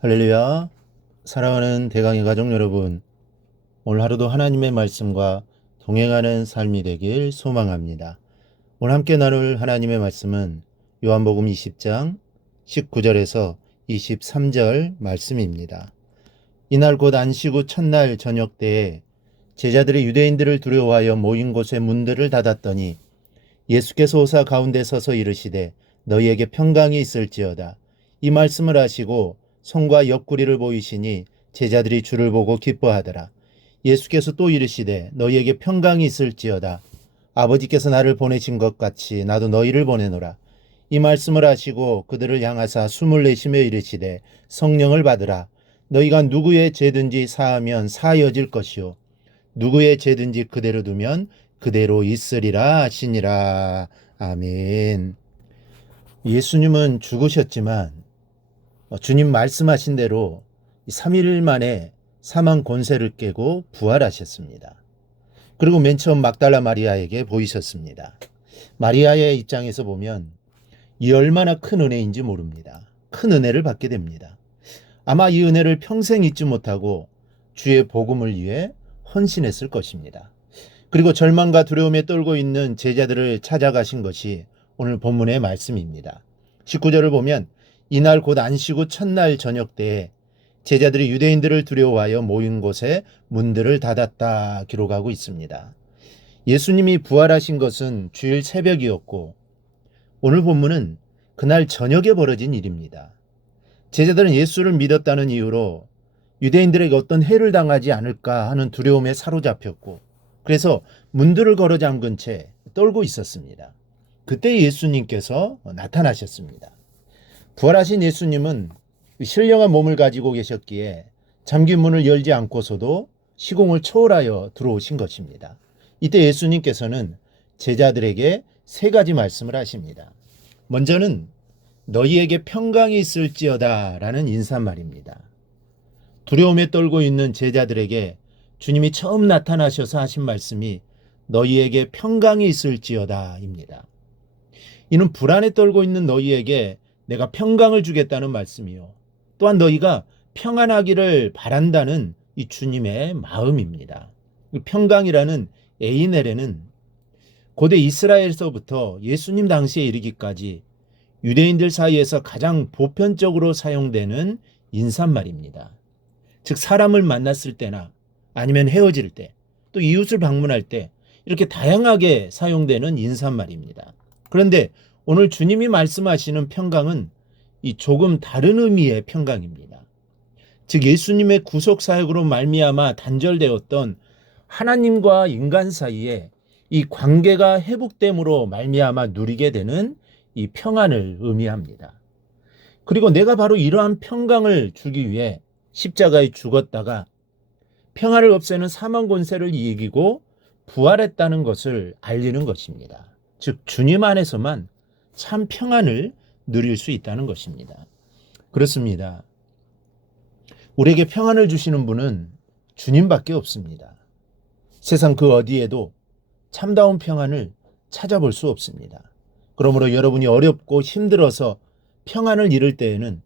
할렐루야. 사랑하는 대강의 가족 여러분, 오늘 하루도 하나님의 말씀과 동행하는 삶이 되길 소망합니다. 오늘 함께 나눌 하나님의 말씀은 요한복음 20장 19절에서 23절 말씀입니다. 이날 곧 안식 후 첫날 저녁 때에 제자들이 유대인들을 두려워하여 모인 곳의 문들을 닫았더니 예수께서 오사 가운데 서서 이르시되 너희에게 평강이 있을지어다. 이 말씀을 하시고 손과 옆구리를 보이시니 제자들이 주를 보고 기뻐하더라. 예수께서 또 이르시되 너희에게 평강이 있을지어다. 아버지께서 나를 보내신 것 같이 나도 너희를 보내노라. 이 말씀을 하시고 그들을 향하사 숨을 내쉬며 이르시되 성령을 받으라. 너희가 누구의 죄든지 사하면 사하여질 것이요 누구의 죄든지 그대로 두면 그대로 있으리라 하시니라. 아멘. 예수님은 죽으셨지만 주님 말씀하신 대로 3일 만에 사망 권세를 깨고 부활하셨습니다. 그리고 맨 처음 막달라 마리아에게 보이셨습니다. 마리아의 입장에서 보면 이 얼마나 큰 은혜인지 모릅니다. 큰 은혜를 받게 됩니다. 아마 이 은혜를 평생 잊지 못하고 주의 복음을 위해 헌신했을 것입니다. 그리고 절망과 두려움에 떨고 있는 제자들을 찾아가신 것이 오늘 본문의 말씀입니다. 19절을 보면 이날 곧 안식 후 첫날 저녁 때에 제자들이 유대인들을 두려워하여 모인 곳에 문들을 닫았다 기록하고 있습니다. 예수님이 부활하신 것은 주일 새벽이었고 오늘 본문은 그날 저녁에 벌어진 일입니다. 제자들은 예수를 믿었다는 이유로 유대인들에게 어떤 해를 당하지 않을까 하는 두려움에 사로잡혔고 그래서 문들을 걸어 잠근 채 떨고 있었습니다. 그때 예수님께서 나타나셨습니다. 부활하신 예수님은 신령한 몸을 가지고 계셨기에 잠긴 문을 열지 않고서도 시공을 초월하여 들어오신 것입니다. 이때 예수님께서는 제자들에게 세 가지 말씀을 하십니다. 먼저는 너희에게 평강이 있을지어다 라는 인사말입니다. 두려움에 떨고 있는 제자들에게 주님이 처음 나타나셔서 하신 말씀이 너희에게 평강이 있을지어다 입니다. 이는 불안에 떨고 있는 너희에게 내가 평강을 주겠다는 말씀이요. 또한 너희가 평안하기를 바란다는 이 주님의 마음입니다. 평강이라는 에이넬에는 고대 이스라엘에서부터 예수님 당시에 이르기까지 유대인들 사이에서 가장 보편적으로 사용되는 인사말입니다. 즉 사람을 만났을 때나 아니면 헤어질 때, 또 이웃을 방문할 때 이렇게 다양하게 사용되는 인사말입니다. 그런데 오늘 주님이 말씀하시는 평강은 이 조금 다른 의미의 평강입니다. 즉 예수님의 구속 사역으로 말미암아 단절되었던 하나님과 인간 사이에 이 관계가 회복됨으로 말미암아 누리게 되는 이 평안을 의미합니다. 그리고 내가 바로 이러한 평강을 주기 위해 십자가에 죽었다가 평안을 없애는 사망 권세를 이기고 부활했다는 것을 알리는 것입니다. 즉 주님 안에서만 참 평안을 누릴 수 있다는 것입니다. 그렇습니다. 우리에게 평안을 주시는 분은 주님밖에 없습니다. 세상 그 어디에도 참다운 평안을 찾아볼 수 없습니다. 그러므로 여러분이 어렵고 힘들어서 평안을 잃을 때에는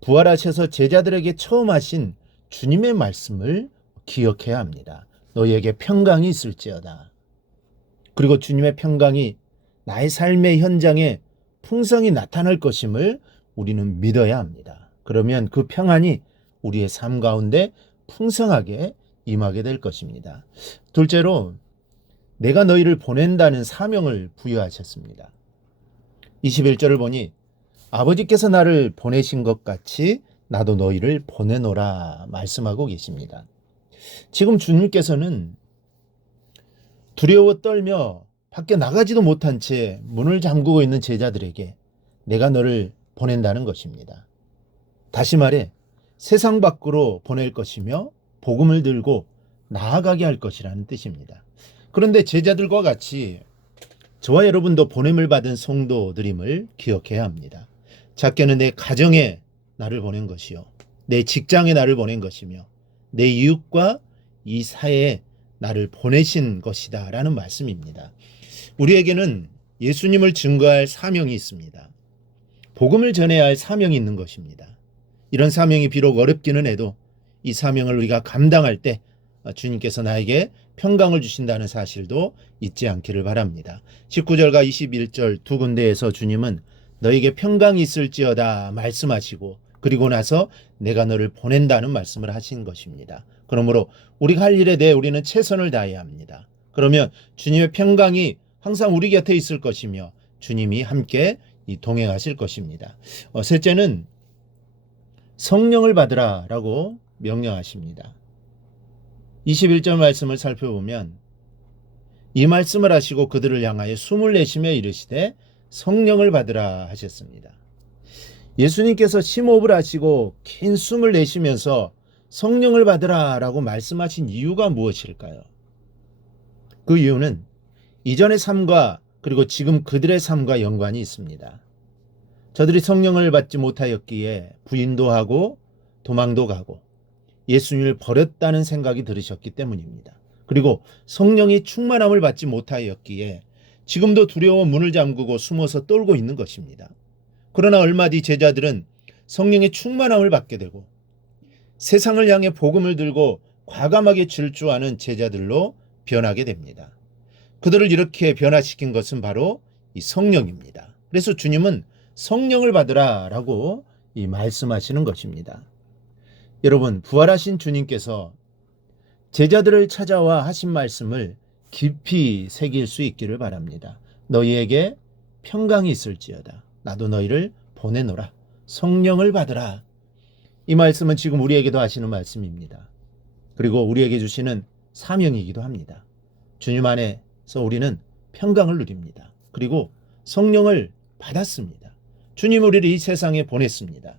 부활하셔서 제자들에게 처음 하신 주님의 말씀을 기억해야 합니다. 너희에게 평강이 있을지어다. 그리고 주님의 평강이 나의 삶의 현장에 풍성히 나타날 것임을 우리는 믿어야 합니다. 그러면 그 평안이 우리의 삶 가운데 풍성하게 임하게 될 것입니다. 둘째로 내가 너희를 보낸다는 사명을 부여하셨습니다. 21절을 보니 아버지께서 나를 보내신 것 같이 나도 너희를 보내노라 말씀하고 계십니다. 지금 주님께서는 두려워 떨며 밖에 나가지도 못한 채 문을 잠그고 있는 제자들에게 내가 너를 보낸다는 것입니다. 다시 말해 세상 밖으로 보낼 것이며 복음을 들고 나아가게 할 것이라는 뜻입니다. 그런데 제자들과 같이 저와 여러분도 보냄을 받은 성도들임을 기억해야 합니다. 작게는 내 가정에 나를 보낸 것이요 내 직장에 나를 보낸 것이며 내 이웃과 이 사회에 나를 보내신 것이다 라는 말씀입니다. 우리에게는 예수님을 증거할 사명이 있습니다. 복음을 전해야 할 사명이 있는 것입니다. 이런 사명이 비록 어렵기는 해도 이 사명을 우리가 감당할 때 주님께서 나에게 평강을 주신다는 사실도 잊지 않기를 바랍니다. 19절과 21절 두 군데에서 주님은 너에게 평강이 있을지어다 말씀하시고 그리고 나서 내가 너를 보낸다는 말씀을 하신 것입니다. 그러므로 우리가 할 일에 대해 우리는 최선을 다해야 합니다. 그러면 주님의 평강이 항상 우리 곁에 있을 것이며 주님이 함께 동행하실 것입니다. 셋째는 성령을 받으라 라고 명령하십니다. 21절 말씀을 살펴보면 이 말씀을 하시고 그들을 향하여 숨을 내쉬며 이르시되 성령을 받으라 하셨습니다. 예수님께서 심호흡을 하시고 긴 숨을 내쉬면서 성령을 받으라 라고 말씀하신 이유가 무엇일까요? 그 이유는 이전의 삶과 그리고 지금 그들의 삶과 연관이 있습니다. 저들이 성령을 받지 못하였기에 부인도 하고 도망도 가고 예수님을 버렸다는 생각이 들으셨기 때문입니다. 그리고 성령이 충만함을 받지 못하였기에 지금도 두려워 문을 잠그고 숨어서 떨고 있는 것입니다. 그러나 얼마 뒤 제자들은 성령의 충만함을 받게 되고 세상을 향해 복음을 들고 과감하게 질주하는 제자들로 변하게 됩니다. 그들을 이렇게 변화시킨 것은 바로 이 성령입니다. 그래서 주님은 성령을 받으라 라고 말씀하시는 것입니다. 여러분, 부활하신 주님께서 제자들을 찾아와 하신 말씀을 깊이 새길 수 있기를 바랍니다. 너희에게 평강이 있을지어다. 나도 너희를 보내노라. 성령을 받으라. 이 말씀은 지금 우리에게도 하시는 말씀입니다. 그리고 우리에게 주시는 사명이기도 합니다. 주님 안에서 우리는 평강을 누립니다. 그리고 성령을 받았습니다. 주님 우리를 이 세상에 보냈습니다.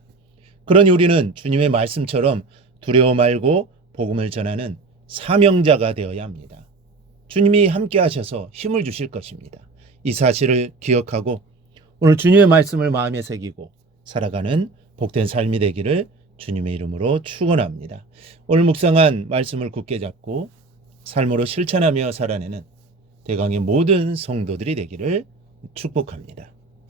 그러니 우리는 주님의 말씀처럼 두려워 말고 복음을 전하는 사명자가 되어야 합니다. 주님이 함께 하셔서 힘을 주실 것입니다. 이 사실을 기억하고 오늘 주님의 말씀을 마음에 새기고 살아가는 복된 삶이 되기를 주님의 이름으로 축원합니다. 오늘 묵상한 말씀을 굳게 잡고 삶으로 실천하며 살아내는 대강의 모든 성도들이 되기를 축복합니다.